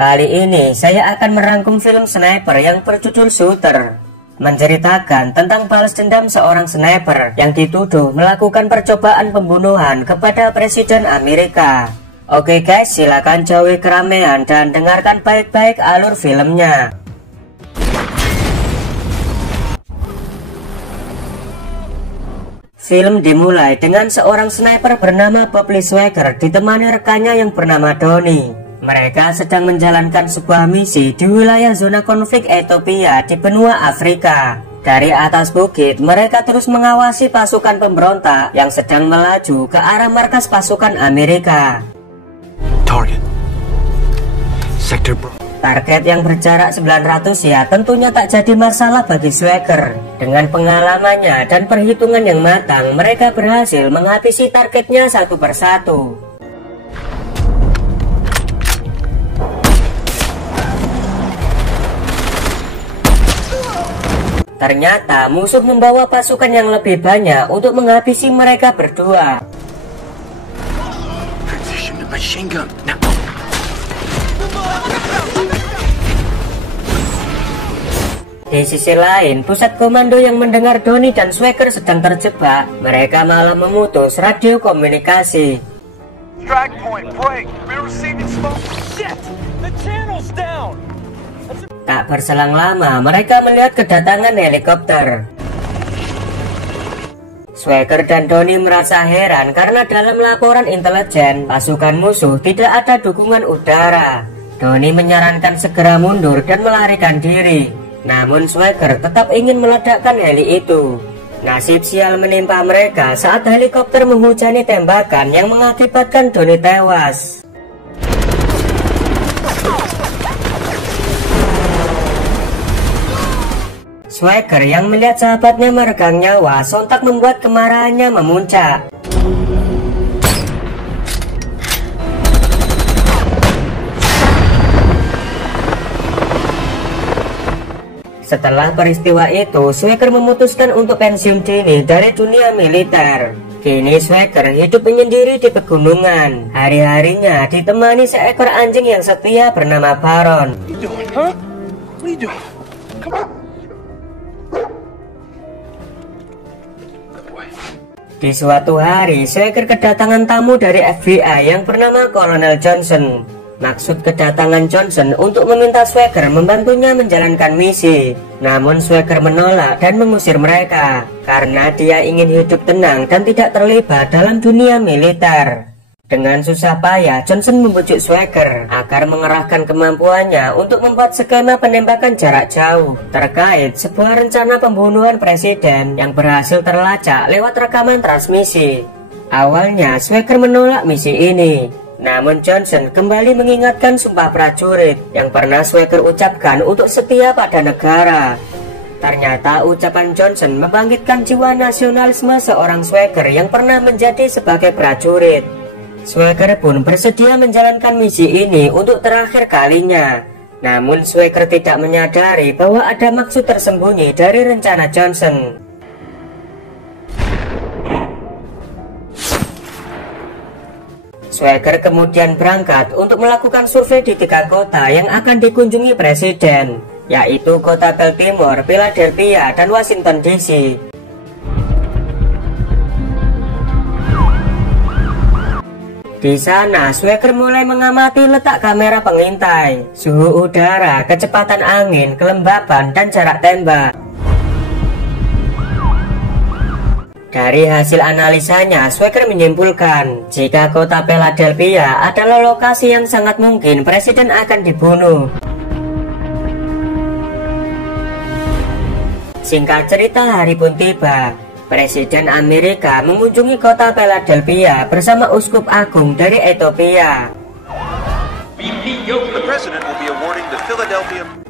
Kali ini saya akan merangkum film sniper yang berjudul Shooter, menceritakan tentang balas dendam seorang sniper yang dituduh melakukan percobaan pembunuhan kepada Presiden Amerika. Oke guys, silakan jauhi keramaian dan dengarkan baik-baik alur filmnya. Film dimulai dengan seorang sniper bernama Bob Lee Swagger ditemani rekannya yang bernama Donnie. Mereka sedang menjalankan sebuah misi di wilayah zona konflik Ethiopia di benua Afrika. Dari atas bukit, mereka terus mengawasi pasukan pemberontak yang sedang melaju ke arah markas pasukan Amerika. Target yang berjarak 900 ya tentunya tak jadi masalah bagi Swagger. Dengan pengalamannya dan perhitungan yang matang, mereka berhasil menghabisi targetnya satu persatu. Ternyata musuh membawa pasukan yang lebih banyak untuk menghabisi mereka berdua. Di sisi lain, pusat komando yang mendengar Donnie dan Swagger sedang terjebak, mereka malah memutus radio komunikasi. Tak berselang lama, mereka melihat kedatangan helikopter. Swagger dan Donnie merasa heran karena dalam laporan intelijen, pasukan musuh tidak ada dukungan udara. Donnie menyarankan segera mundur dan melarikan diri. Namun Swagger tetap ingin meledakkan heli itu. Nasib sial menimpa mereka saat helikopter menghujani tembakan yang mengakibatkan Donnie tewas. Swagger yang melihat sahabatnya meregang nyawa sontak membuat kemarahannya memuncak. Setelah peristiwa itu, Swagger memutuskan untuk pensiun dini dari dunia militer. Kini Swagger hidup menyendiri di pegunungan. Hari-harinya ditemani seekor anjing yang setia bernama Baron. Di suatu hari, Swagger kedatangan tamu dari FBI yang bernama Kolonel Johnson. Maksud kedatangan Johnson untuk meminta Swagger membantunya menjalankan misi. Namun Swagger menolak dan mengusir mereka karena dia ingin hidup tenang dan tidak terlibat dalam dunia militer. Dengan susah payah, Johnson membujuk Swagger agar mengerahkan kemampuannya untuk membuat skema penembakan jarak jauh terkait sebuah rencana pembunuhan presiden yang berhasil terlacak lewat rekaman transmisi. Awalnya Swagger menolak misi ini, namun Johnson kembali mengingatkan sumpah prajurit yang pernah Swagger ucapkan untuk setia pada negara. Ternyata ucapan Johnson membangkitkan jiwa nasionalisme seorang Swagger yang pernah menjadi sebagai prajurit. Swagger pun bersedia menjalankan misi ini untuk terakhir kalinya. Namun Swagger tidak menyadari bahwa ada maksud tersembunyi dari rencana Johnson. Swagger kemudian berangkat untuk melakukan survei di 3 kota yang akan dikunjungi presiden, yaitu kota Baltimore, Philadelphia, dan Washington DC. Di sana, Swagger mulai mengamati letak kamera pengintai, suhu udara, kecepatan angin, kelembaban, dan jarak tembak. Dari hasil analisanya, Swagger menyimpulkan jika kota Philadelphia adalah lokasi yang sangat mungkin presiden akan dibunuh. Singkat cerita, hari pun tiba. Presiden Amerika mengunjungi kota Philadelphia bersama Uskup Agung dari Ethiopia.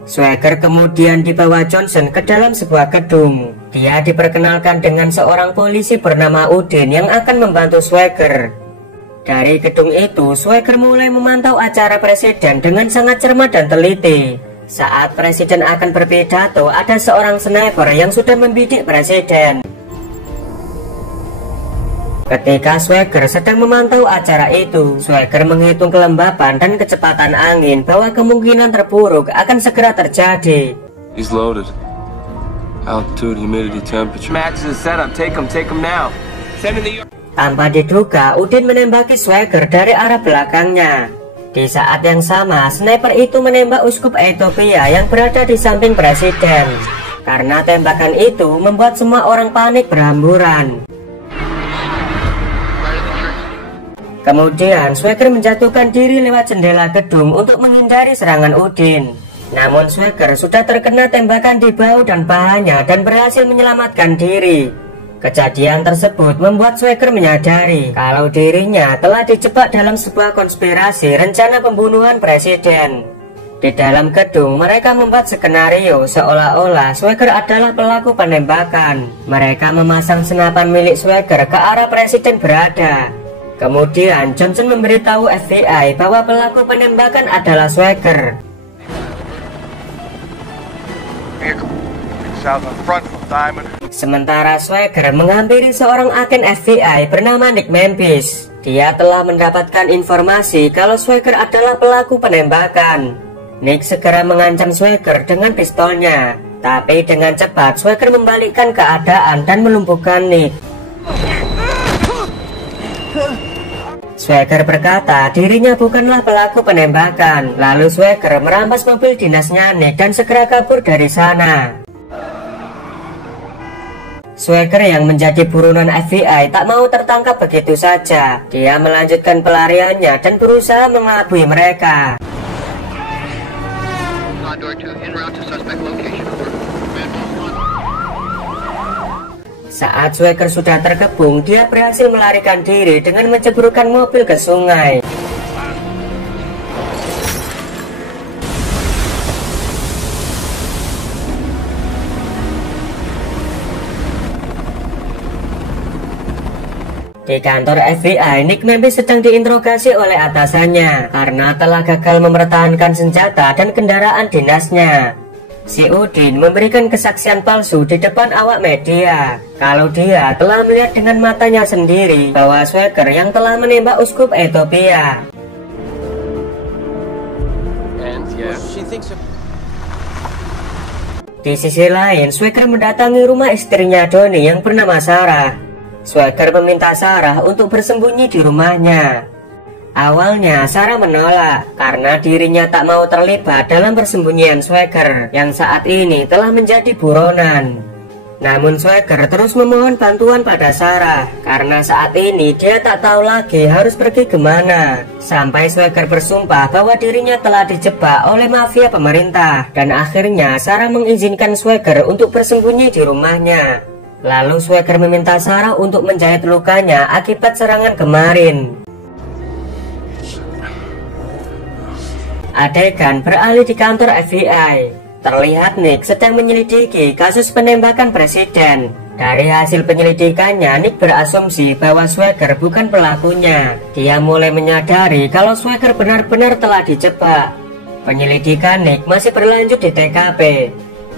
Swagger kemudian dibawa Johnson ke dalam sebuah gedung. Dia diperkenalkan dengan seorang polisi bernama Udin yang akan membantu Swagger. Dari gedung itu, Swagger mulai memantau acara presiden dengan sangat cermat dan teliti. Saat presiden akan berpidato, ada seorang sniper yang sudah membidik presiden. Ketika Swagger sedang memantau acara itu, Swagger menghitung kelembapan dan kecepatan angin bahwa kemungkinan terburuk akan segera terjadi. He's loaded. Altitude, humidity, temperature. Match the setup. Take him now. Send in the... Tanpa diduga, Udin menembaki Swagger dari arah belakangnya. Di saat yang sama, sniper itu menembak uskup Ethiopia yang berada di samping presiden. Karena tembakan itu membuat semua orang panik berhamburan. Kemudian Swagger menjatuhkan diri lewat jendela gedung untuk menghindari serangan Udin. Namun Swagger sudah terkena tembakan di bahu dan pahanya dan berhasil menyelamatkan diri. Kejadian tersebut membuat Swagger menyadari kalau dirinya telah dijebak dalam sebuah konspirasi rencana pembunuhan presiden. Di dalam gedung mereka membuat skenario seolah-olah Swagger adalah pelaku penembakan. Mereka memasang senapan milik Swagger ke arah presiden berada. Kemudian Johnson memberitahu FBI bahwa pelaku penembakan adalah Swagger. Sementara Swagger menghampiri seorang agen FBI bernama Nick Memphis. Dia telah mendapatkan informasi kalau Swagger adalah pelaku penembakan. Nick segera mengancam Swagger dengan pistolnya. Tapi dengan cepat Swagger membalikkan keadaan dan melumpuhkan Nick. Swagger berkata dirinya bukanlah pelaku penembakan. Lalu Swagger merampas mobil dinasnya Nick dan segera kabur dari sana. Swagger yang menjadi buronan FBI tak mau tertangkap begitu saja. Dia melanjutkan pelariannya dan berusaha mengelabui mereka. Saat Swagger sudah terkepung, dia berhasil melarikan diri dengan menceburkan mobil ke sungai. Di kantor FBI, Nick Memphis sedang diinterogasi oleh atasannya karena telah gagal mempertahankan senjata dan kendaraan dinasnya. Si Udin memberikan kesaksian palsu di depan awak media kalau dia telah melihat dengan matanya sendiri bahwa Swagger yang telah menembak uskup Ethiopia. Di sisi lain, Swagger mendatangi rumah istrinya Donnie yang bernama Sarah. Swagger meminta Sarah untuk bersembunyi di rumahnya. Awalnya Sarah menolak karena dirinya tak mau terlibat dalam persembunyian Swagger yang saat ini telah menjadi buronan. Namun Swagger terus memohon bantuan pada Sarah karena saat ini dia tak tahu lagi harus pergi kemana. Sampai Swagger bersumpah bahwa dirinya telah dijebak oleh mafia pemerintah dan akhirnya Sarah mengizinkan Swagger untuk bersembunyi di rumahnya. Lalu Swagger meminta Sarah untuk menjahit lukanya akibat serangan kemarin. Adegan beralih di kantor FBI. Terlihat Nick sedang menyelidiki kasus penembakan presiden. Dari hasil penyelidikannya, Nick berasumsi bahwa Swagger bukan pelakunya. Dia mulai menyadari kalau Swagger benar-benar telah dijebak. Penyelidikan Nick masih berlanjut di TKP.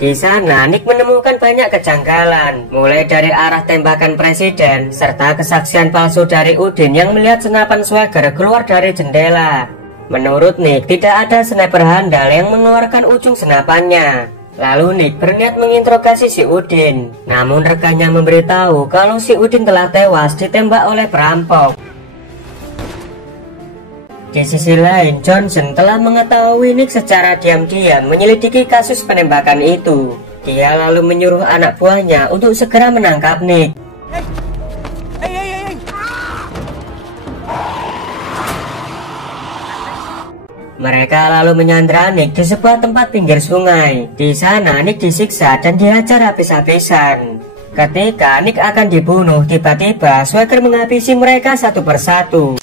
Di sana, Nick menemukan banyak kejanggalan, mulai dari arah tembakan presiden, serta kesaksian palsu dari Udin yang melihat senapan Swagger keluar dari jendela. Menurut Nick, tidak ada sniper handal yang mengeluarkan ujung senapannya. Lalu Nick berniat menginterogasi si Udin. Namun rekannya memberitahu kalau si Udin telah tewas ditembak oleh perampok. Di sisi lain, Johnson telah mengetahui Nick secara diam-diam menyelidiki kasus penembakan itu. Dia lalu menyuruh anak buahnya untuk segera menangkap Nick. Mereka lalu menyandra Nick di sebuah tempat pinggir sungai. Di sana Nick disiksa dan dihajar habis-habisan. Ketika Nick akan dibunuh, tiba-tiba Swagger menghabisi mereka satu persatu.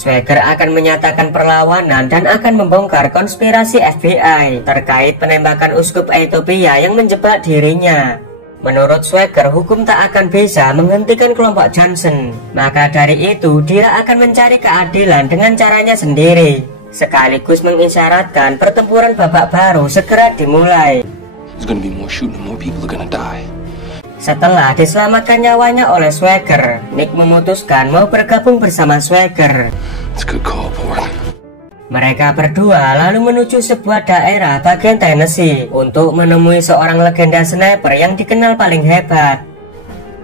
Swagger akan menyatakan perlawanan dan akan membongkar konspirasi FBI terkait penembakan uskup Ethiopia yang menjebak dirinya. Menurut Swagger, hukum tak akan bisa menghentikan kelompok Johnson. Maka dari itu, dia akan mencari keadilan dengan caranya sendiri. sekaligus mengisyaratkan pertempuran babak baru segera dimulai. Setelah diselamatkan nyawanya oleh Swagger, Nick memutuskan mau bergabung bersama Swagger. Mereka berdua lalu menuju sebuah daerah bagian Tennessee untuk menemui seorang legenda sniper yang dikenal paling hebat.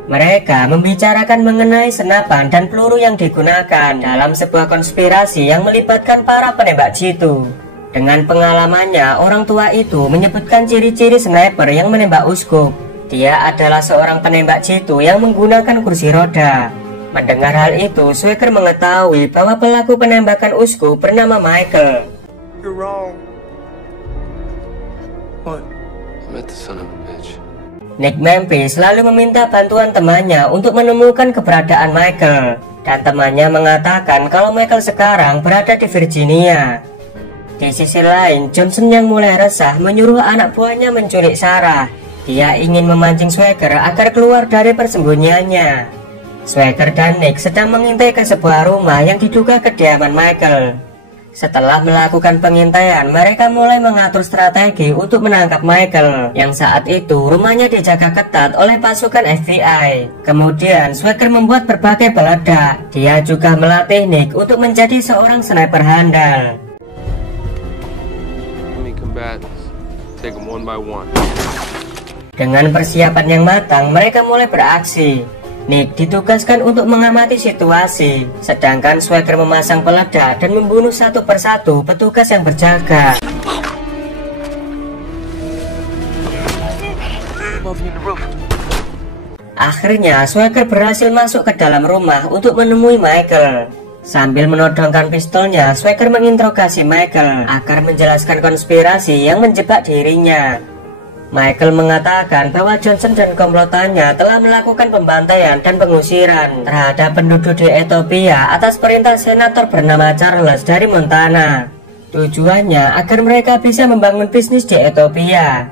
Mereka membicarakan mengenai senapan dan peluru yang digunakan dalam sebuah konspirasi yang melibatkan para penembak jitu. Dengan pengalamannya, orang tua itu menyebutkan ciri-ciri sniper yang menembak uskup. Dia adalah seorang penembak jitu yang menggunakan kursi roda. Mendengar hal itu, Swagger mengetahui bahwa pelaku penembakan uskup bernama Michael. You're wrong. What? I met the son of a bitch. Nick Memphis lalu meminta bantuan temannya untuk menemukan keberadaan Michael. Dan temannya mengatakan kalau Michael sekarang berada di Virginia. Di sisi lain, Johnson yang mulai resah menyuruh anak buahnya menculik Sarah. Dia ingin memancing Swagger agar keluar dari persembunyiannya. Swagger dan Nick sedang mengintai ke sebuah rumah yang diduga kediaman Michael. Setelah melakukan pengintaian, mereka mulai mengatur strategi untuk menangkap Michael, yang saat itu rumahnya dijaga ketat oleh pasukan FBI. Kemudian Swagger membuat berbagai peledak. Dia juga melatih Nick untuk menjadi seorang sniper handal. Dengan persiapan yang matang, mereka mulai beraksi. Nick ditugaskan untuk mengamati situasi, sedangkan Swagger memasang peledak dan membunuh satu persatu petugas yang berjaga. Akhirnya Swagger berhasil masuk ke dalam rumah untuk menemui Michael. Sambil menodongkan pistolnya, Swagger menginterogasi Michael agar menjelaskan konspirasi yang menjebak dirinya. Michael mengatakan bahwa Johnson dan komplotannya telah melakukan pembantaian dan pengusiran terhadap penduduk di Ethiopia atas perintah senator bernama Charles dari Montana. Tujuannya agar mereka bisa membangun bisnis di Ethiopia.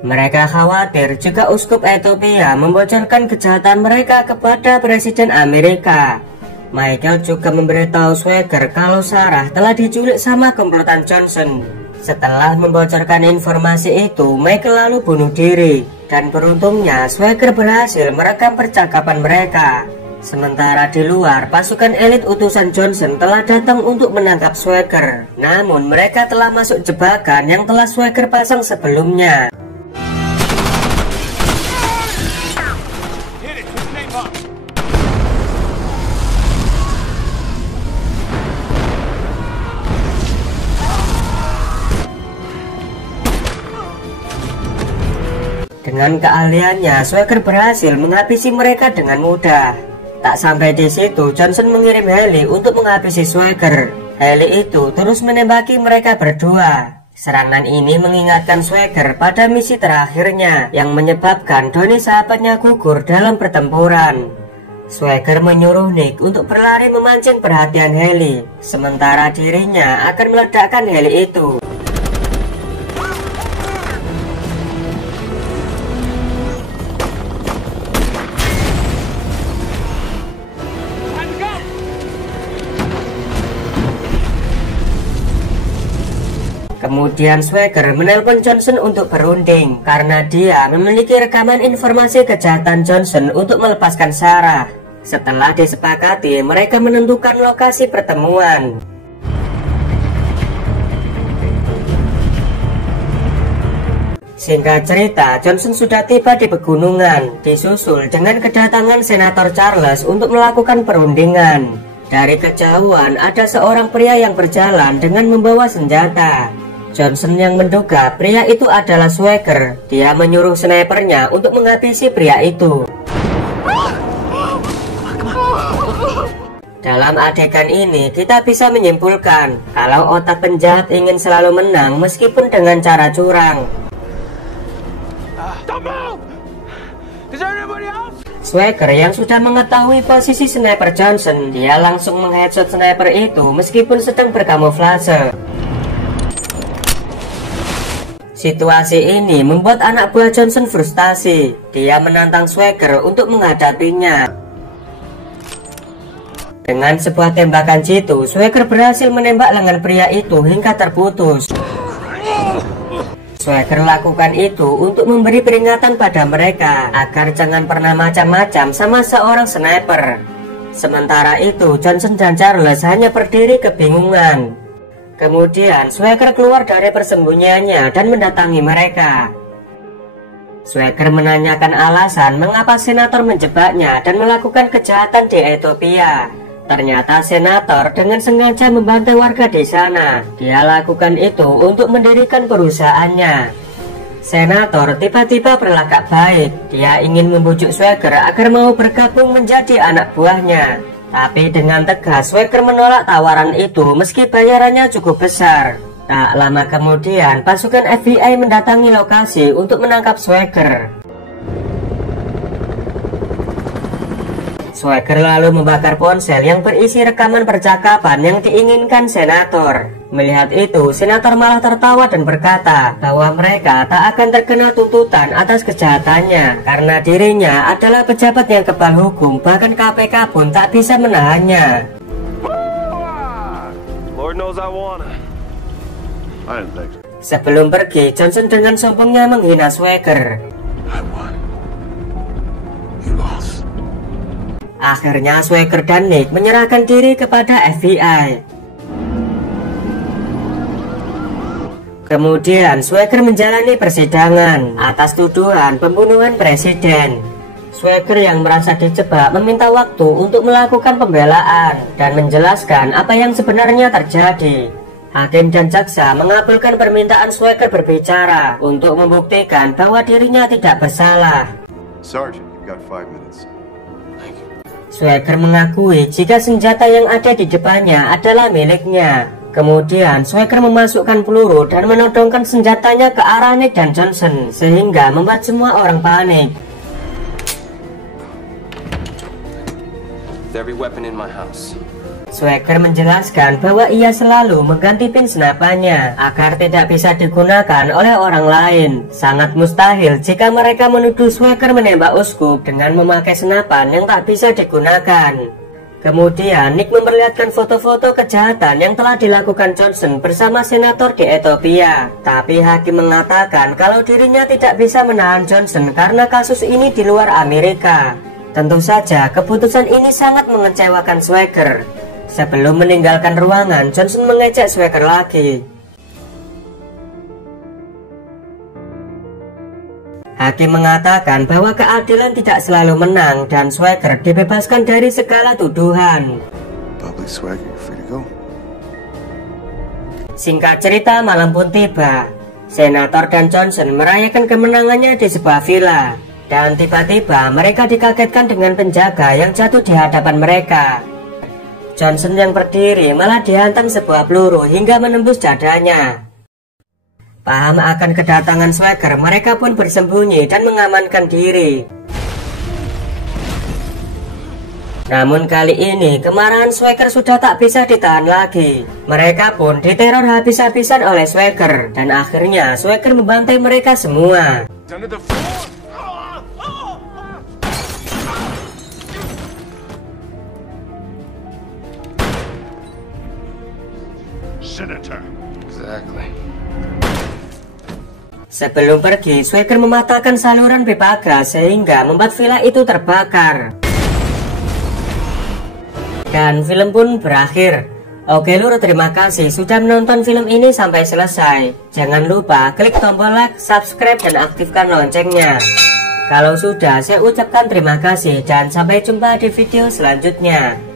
Mereka khawatir jika uskup Ethiopia membocorkan kejahatan mereka kepada Presiden Amerika. Michael juga memberitahu Swagger kalau Sarah telah diculik sama komplotan Johnson. Setelah membocorkan informasi itu, Michael lalu bunuh diri. Dan beruntungnya Swagger berhasil merekam percakapan mereka. Sementara di luar, pasukan elit utusan Johnson telah datang untuk menangkap Swagger. Namun mereka telah masuk jebakan yang telah Swagger pasang sebelumnya. Dengan keahliannya, Swagger berhasil menghabisi mereka dengan mudah. Tak sampai di situ, Johnson mengirim heli untuk menghabisi Swagger. Heli itu terus menembaki mereka berdua. Serangan ini mengingatkan Swagger pada misi terakhirnya yang menyebabkan Donnie sahabatnya gugur dalam pertempuran. Swagger menyuruh Nick untuk berlari memancing perhatian heli, sementara dirinya akan meledakkan heli itu. Kemudian Swagger menelpon Johnson untuk berunding karena dia memiliki rekaman informasi kejahatan Johnson untuk melepaskan Sarah. Setelah disepakati, mereka menentukan lokasi pertemuan. Singkat cerita, Johnson sudah tiba di pegunungan, disusul dengan kedatangan Senator Charles untuk melakukan perundingan. Dari kejauhan ada seorang pria yang berjalan dengan membawa senjata. Johnson yang menduga pria itu adalah Swagger. Dia menyuruh snipernya untuk menghabisi pria itu. Dalam adegan ini kita bisa menyimpulkan kalau otak penjahat ingin selalu menang meskipun dengan cara curang. Swagger yang sudah mengetahui posisi sniper Johnson, dia langsung mengheadshot sniper itu meskipun sedang berkamuflase. Situasi ini membuat anak buah Johnson frustasi. Dia menantang Swagger untuk menghadapinya. Dengan sebuah tembakan jitu, Swagger berhasil menembak lengan pria itu hingga terputus. Swagger lakukan itu untuk memberi peringatan pada mereka agar jangan pernah macam-macam sama seorang sniper. Sementara itu, Johnson dan Charles hanya berdiri kebingungan. Kemudian, Swagger keluar dari persembunyiannya dan mendatangi mereka. Swagger menanyakan alasan mengapa senator menjebaknya dan melakukan kejahatan di Ethiopia. Ternyata senator dengan sengaja membantu warga di sana. Dia lakukan itu untuk mendirikan perusahaannya. Senator tiba-tiba berlagak baik. Dia ingin membujuk Swagger agar mau bergabung menjadi anak buahnya. Tapi dengan tegas Swagger menolak tawaran itu meski bayarannya cukup besar. Tak lama kemudian pasukan FBI mendatangi lokasi untuk menangkap Swagger. Swagger lalu membakar ponsel yang berisi rekaman percakapan yang diinginkan senator. Melihat itu, senator malah tertawa dan berkata bahwa mereka tak akan terkena tuntutan atas kejahatannya karena dirinya adalah pejabat yang kebal hukum, bahkan KPK pun tak bisa menahannya. Lord knows I wanna. Sebelum pergi, Johnson dengan sombongnya menghina Swagger. Akhirnya Swagger dan Nick menyerahkan diri kepada FBI. Kemudian Swagger menjalani persidangan atas tuduhan pembunuhan presiden. Swagger yang merasa dijebak meminta waktu untuk melakukan pembelaan dan menjelaskan apa yang sebenarnya terjadi. Hakim dan jaksa mengabulkan permintaan Swagger berbicara untuk membuktikan bahwa dirinya tidak bersalah. Sergeant, you've got 5 minutes. Swagger mengakui jika senjata yang ada di depannya adalah miliknya. Kemudian Swagger memasukkan peluru dan menodongkan senjatanya ke arah Nick dan Johnson sehingga membuat semua orang panik. Every weapon in my house. Swagger menjelaskan bahwa ia selalu mengganti pin senapannya agar tidak bisa digunakan oleh orang lain. Sangat mustahil jika mereka menuduh Swagger menembak uskup dengan memakai senapan yang tak bisa digunakan. Kemudian Nick memperlihatkan foto-foto kejahatan yang telah dilakukan Johnson bersama senator di Ethiopia. Tapi hakim mengatakan kalau dirinya tidak bisa menahan Johnson karena kasus ini di luar Amerika. Tentu saja keputusan ini sangat mengecewakan Swagger. Sebelum meninggalkan ruangan, Johnson mengejek Swagger lagi. Hakim mengatakan bahwa keadilan tidak selalu menang dan Swagger dibebaskan dari segala tuduhan. Singkat cerita, malam pun tiba. Senator dan Johnson merayakan kemenangannya di sebuah villa. Dan tiba-tiba mereka dikagetkan dengan penjaga yang jatuh di hadapan mereka. Johnson yang berdiri malah dihantam sebuah peluru hingga menembus dadanya. Paham akan kedatangan Swagger, mereka pun bersembunyi dan mengamankan diri. Namun kali ini kemarahan Swagger sudah tak bisa ditahan lagi. Mereka pun diteror habis-habisan oleh Swagger dan akhirnya Swagger membantai mereka semua. Senator. Exactly. Sebelum pergi, Swagger mematahkan saluran pipa gas sehingga membuat villa itu terbakar. Dan film pun berakhir. Oke lur, terima kasih sudah menonton film ini sampai selesai. Jangan lupa klik tombol like, subscribe, dan aktifkan loncengnya. Kalau sudah, saya ucapkan terima kasih dan sampai jumpa di video selanjutnya.